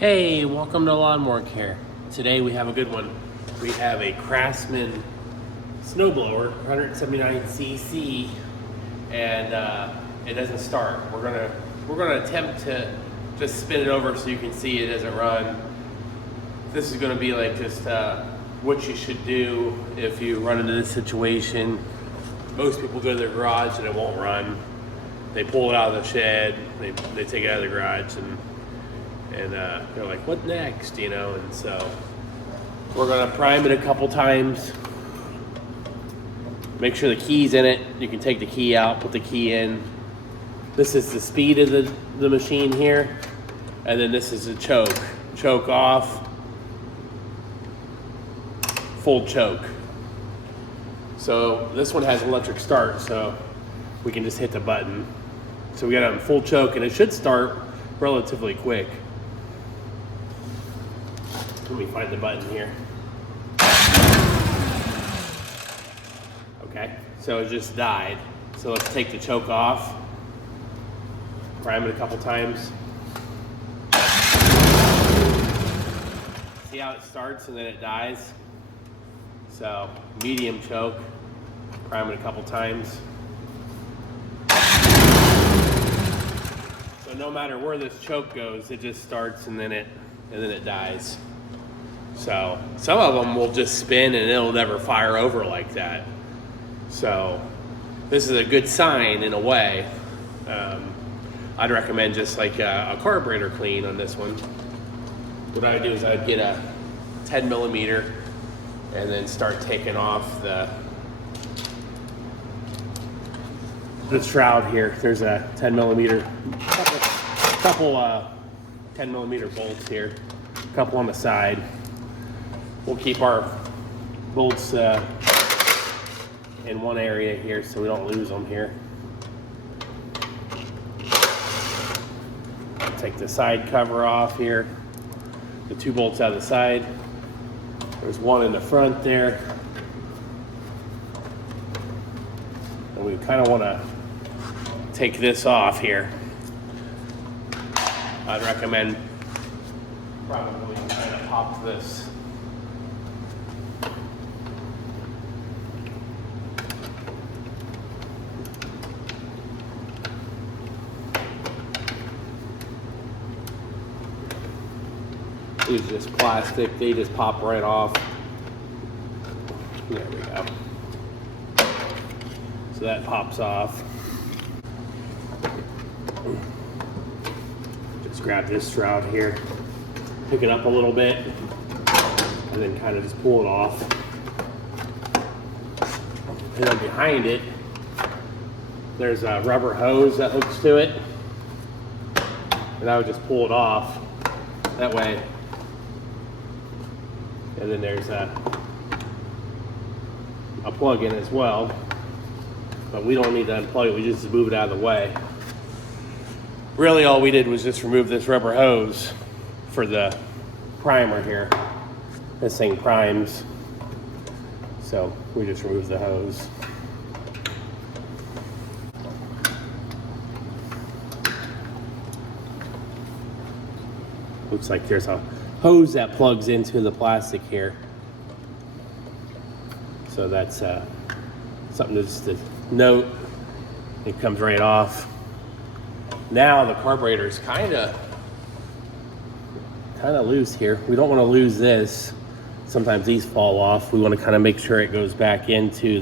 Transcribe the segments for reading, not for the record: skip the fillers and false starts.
Hey, welcome to Lawnmower Care. Today we have a good one. We have a Craftsman Snowblower, 179cc, and it doesn't start. We're gonna attempt to just spin it over so you can see it doesn't run. This is gonna be like just what you should do if you run into this situation. Most people go to their garage and it won't run. They pull it out of the shed, they take it out of the garage, and they're like, what next, you know? And so we're gonna prime it a couple times, make sure the key's in it. You can take the key out, put the key in. This is the speed of the machine here, and then this is a choke off, full choke. So this one has electric start, so we can just hit the button. So we got it on full choke, and it should start relatively quick. Let me find the button here. Okay, so it just died. So let's take the choke off, prime it a couple times. See how it starts and then it dies? So medium choke, prime it a couple times. So no matter where this choke goes, it just starts and then it dies. So some of them will just spin and it'll never fire over like that. So this is a good sign in a way. I'd recommend just like a carburetor clean on this one. What I would do is I'd get a 10 millimeter and then start taking off the shroud here. There's a 10 millimeter, couple 10 millimeter bolts here, a couple on the side. We'll keep our bolts in one area here so we don't lose them here. Take the side cover off here. The two bolts out of the side. There's one in the front there. And we kind of want to take this off here. I'd recommend probably kind of pop this. These are just plastic, they just pop right off. There we go. So that pops off. Just grab this shroud here, pick it up a little bit, and then kind of just pull it off. And then behind it, there's a rubber hose that hooks to it. And I would just pull it off that way. And then there's a plug-in as well, but we don't need to unplug it, we just move it out of the way. Really all we did was just remove this rubber hose for the primer here. This thing primes, so we just remove the hose. Looks like there's a hose that plugs into the plastic here. So that's something just to note. It comes right off. Now the carburetor is kind of loose here. We don't want to lose this. Sometimes these fall off. We want to kind of make sure it goes back into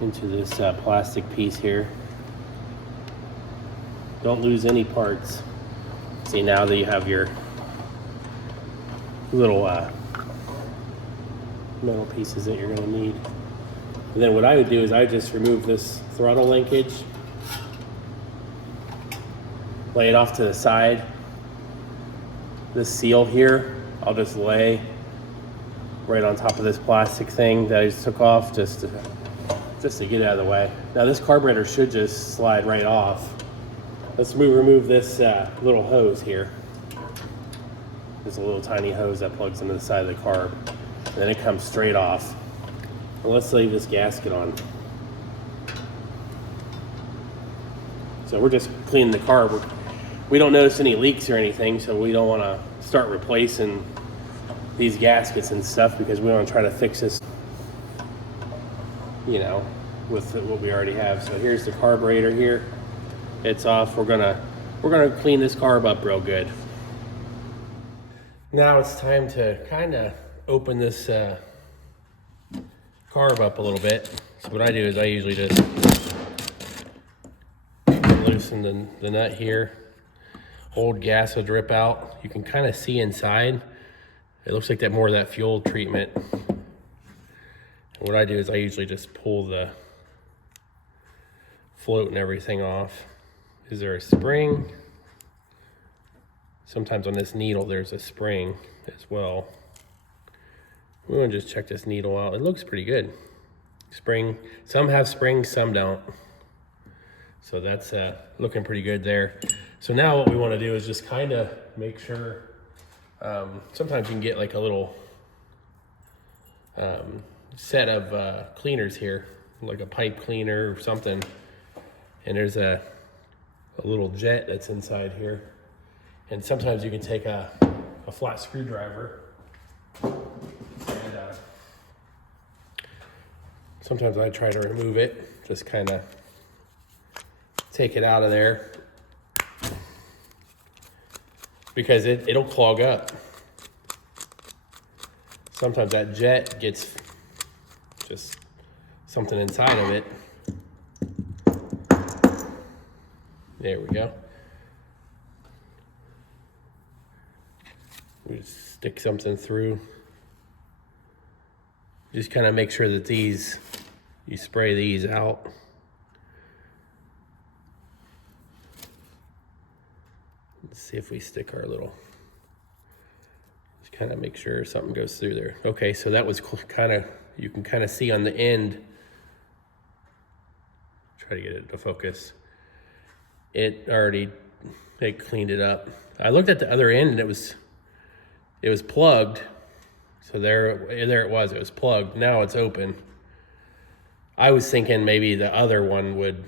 this plastic piece here. Don't lose any parts. See, now that you have your little metal pieces that you're going to need. And then what I would do is I just remove this throttle linkage, lay it off to the side. This seal here, I'll just lay right on top of this plastic thing that I just took off just to get it out of the way. Now this carburetor should just slide right off. Let's remove this little hose here. There's a little tiny hose that plugs into the side of the carb. And then it comes straight off. And let's leave this gasket on. So we're just cleaning the carb. we don't notice any leaks or anything, so we don't want to start replacing these gaskets and stuff because we want to try to fix this, you know, with what we already have. So here's the carburetor here. It's off. We're gonna clean this carb up real good. Now it's time to kind of open this carb up a little bit. So what I do is I usually just loosen the nut here. Old gas will drip out. You can kind of see inside. It looks like more of that fuel treatment. And what I do is I usually just pull the float and everything off. Is there a spring? Sometimes on this needle there's a spring as well. We're gonna just check this needle out. It looks pretty good. Spring, some have springs, some don't. So that's looking pretty good there. So now what we wanna do is just kind of make sure, sometimes you can get like a little set of cleaners here, like a pipe cleaner or something. And there's a little jet that's inside here. And sometimes you can take a flat screwdriver and sometimes I try to remove it, just kind of take it out of there because it'll clog up. Sometimes that jet gets just something inside of it. There we go. We just stick something through. Just kind of make sure that you spray these out. Let's see if we stick our little, just kind of make sure something goes through there. Okay, so that was kind of, you can kind of see on the end, try to get it to focus. It cleaned it up. I looked at the other end and it was plugged. So there it was plugged. Now it's open. I was thinking maybe the other one would,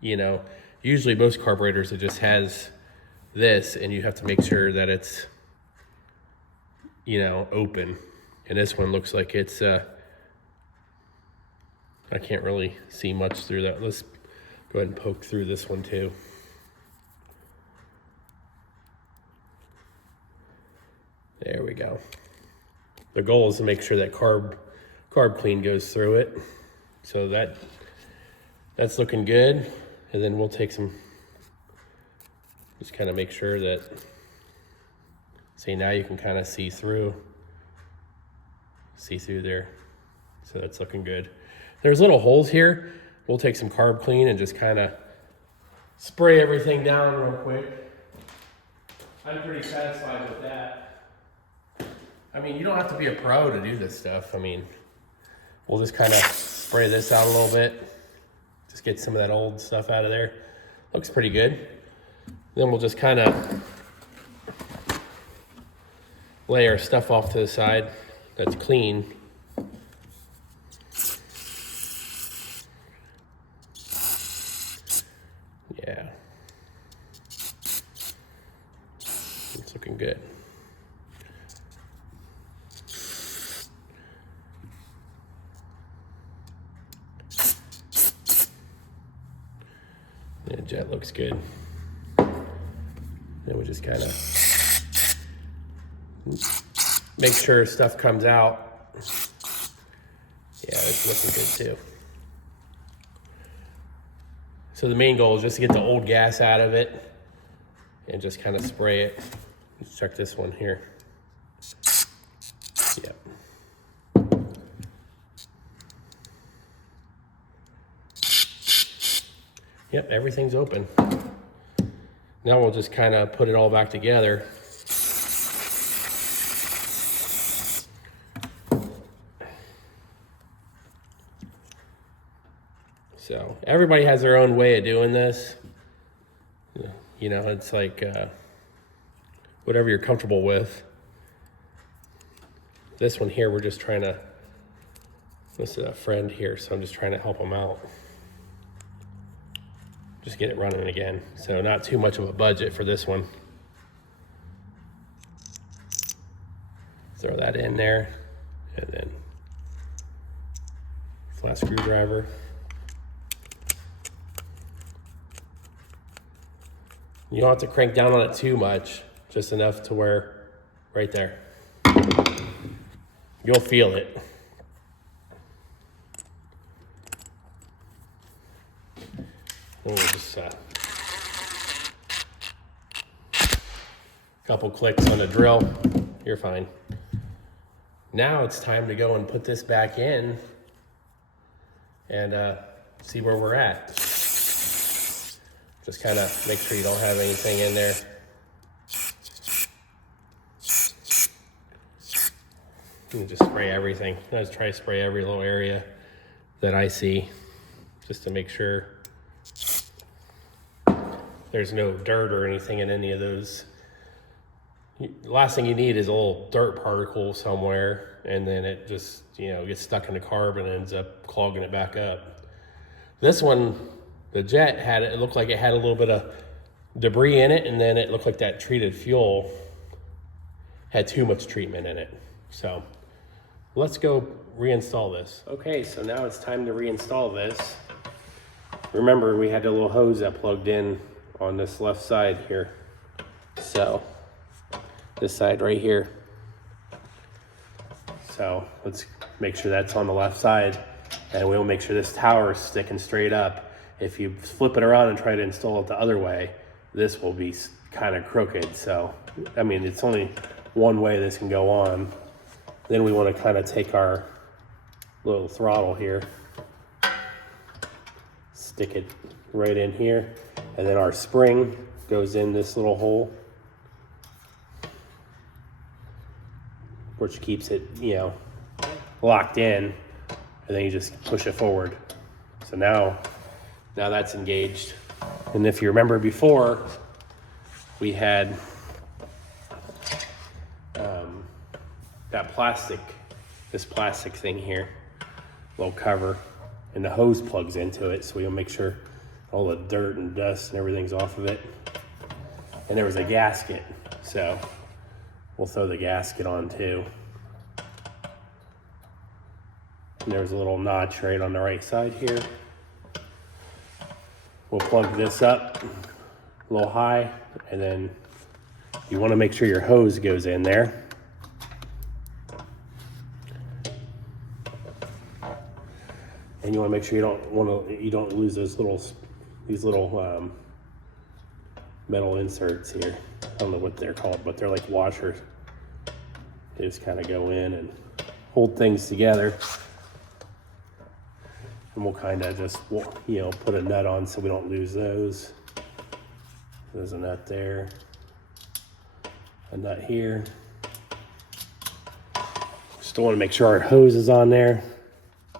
you know, usually most carburetors, it just has this and you have to make sure that it's, you know, open. And this one looks like it's, I can't really see much through that. Let's go ahead and poke through this one too. There we go. The goal is to make sure that carb clean goes through it. So that's looking good. And then we'll take some, just kind of make sure that, see, now you can kind of see through there. So that's looking good. There's little holes here. We'll take some carb clean and just kind of spray everything down real quick. I'm pretty satisfied with that. I mean, you don't have to be a pro to do this stuff. I mean, we'll just kind of spray this out a little bit. Just get some of that old stuff out of there. Looks pretty good. Then we'll just kind of lay our stuff off to the side that's clean. Yeah. It's looking good. Yeah, jet looks good. Then we just kind of make sure stuff comes out. Yeah, it's looking good too. So the main goal is just to get the old gas out of it and just kind of spray it. Let's check this one here. Yep. Yep, everything's open. Now we'll just kind of put it all back together. So everybody has their own way of doing this. You know, it's like whatever you're comfortable with. This one here, we're just trying to, this is a friend here, so I'm just trying to help him out. just get it running again. So not too much of a budget for this one. Throw that in there, and then flat screwdriver. You don't have to crank down on it too much, just enough to where, right there, you'll feel it. And we'll just couple clicks on the drill, you're fine. Now it's time to go and put this back in and see where we're at. Just kind of make sure you don't have anything in there. And just spray everything. I just try to spray every little area that I see, just to make sure there's no dirt or anything in any of those. The last thing you need is a little dirt particle somewhere, and then it just, you know, gets stuck in the carb and ends up clogging it back up. This one, the Jet, it looked like it had a little bit of debris in it, and then it looked like that treated fuel had too much treatment in it. So let's go reinstall this. Okay, so now it's time to reinstall this. Remember, we had a little hose that plugged in on this left side here. So this side right here. So let's make sure that's on the left side, and we'll make sure this tower is sticking straight up. If you flip it around and try to install it the other way, this will be kind of crooked. So, I mean, it's only one way this can go on. Then we want to kind of take our little throttle here, stick it right in here, and then our spring goes in this little hole, which keeps it, you know, locked in, and then you just push it forward. So now that's engaged. And if you remember before, we had this plastic thing here, little cover, and the hose plugs into it, so we'll make sure all the dirt and dust and everything's off of it. And there was a gasket, so we'll throw the gasket on too. And there's a little notch right on the right side here. We'll plug this up a little high, and then you want to make sure your hose goes in there. And you want to make sure you don't lose these little metal inserts here. I don't know what they're called, but they're like washers. They just kind of go in and hold things together. And we'll kind of just, you know, put a nut on so we don't lose those. There's a nut there, a nut here. Still want to make sure our hose is on there.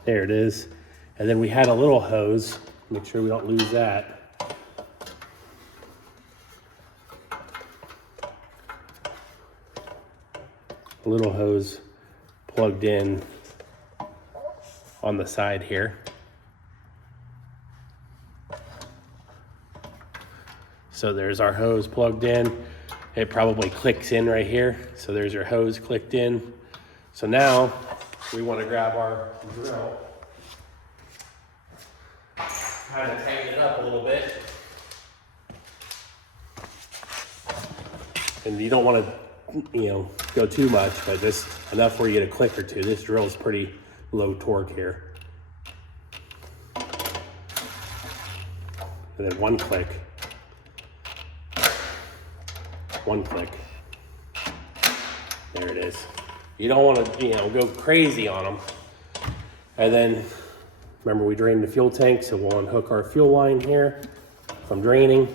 There it is. And then we had a little hose. Make sure we don't lose that. A little hose plugged in on the side here. So there's our hose plugged in. It probably clicks in right here. So there's your hose clicked in. So now we want to grab our drill, kind of tighten it up a little bit. And you don't want to, you know, go too much, but just enough where you get a click or two. This drill is pretty low torque here. And then one click. One click. There it is. You don't want to, you know, go crazy on them. And then remember, we drained the fuel tank, so we'll unhook our fuel line here from draining,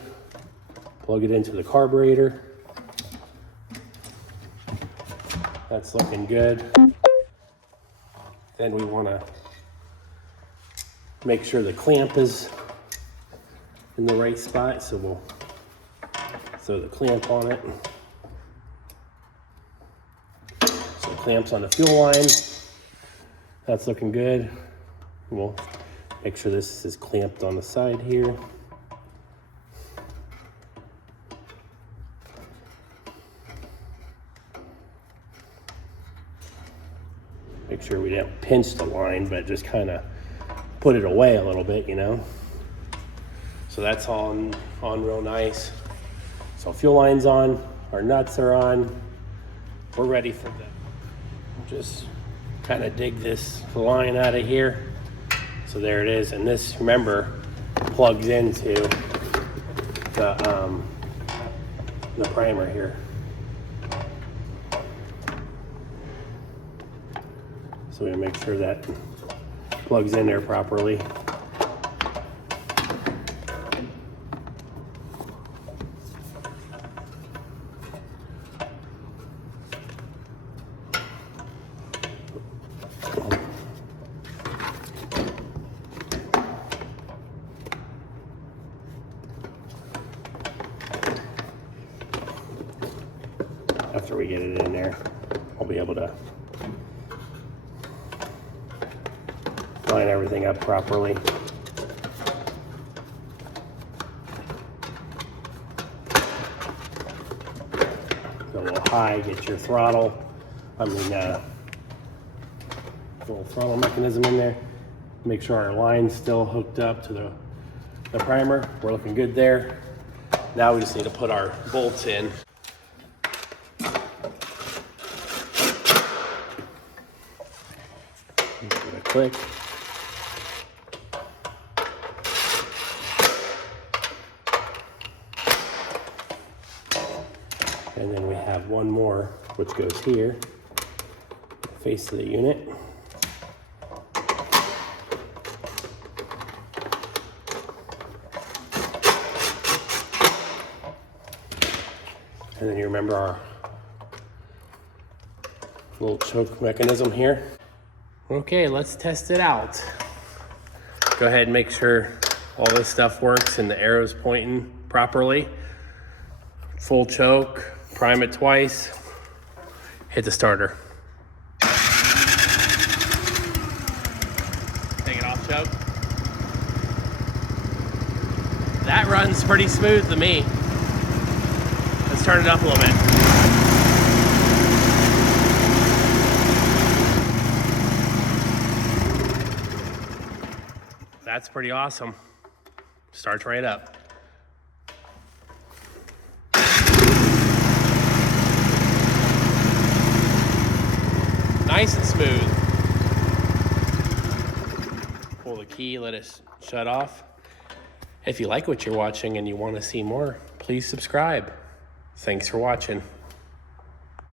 plug it into the carburetor. That's looking good. Then we want to make sure the clamp is in the right spot, so we'll throw the clamp on it. So the clamp's on the fuel line. That's looking good. We'll make sure this is clamped on the side here. Make sure we didn't pinch the line, but just kind of put it away a little bit, you know. So that's on real nice. So fuel line's on, our nuts are on. We're ready for that. Just kind of dig this line out of here. So there it is, and this, remember, plugs into the primer here. So we make sure that plugs in there properly. After we get it in there, I'll be able to line everything up properly. Go a little high, get your throttle, little throttle mechanism in there. Make sure our line's still hooked up to the primer. We're looking good there. Now we just need to put our bolts in. Give it a click. And then we have one more, which goes here, face of the unit. And then you remember our little choke mechanism here. Okay, let's test it out. Go ahead and make sure all this stuff works and the arrow's pointing properly. Full choke, prime it twice, hit the starter. Take it off choke. That runs pretty smooth to me. Let's turn it up a little bit. That's pretty awesome. Starts right up. Nice and smooth. Pull the key, let it shut off. If you like what you're watching and you want to see more, please subscribe. Thanks for watching.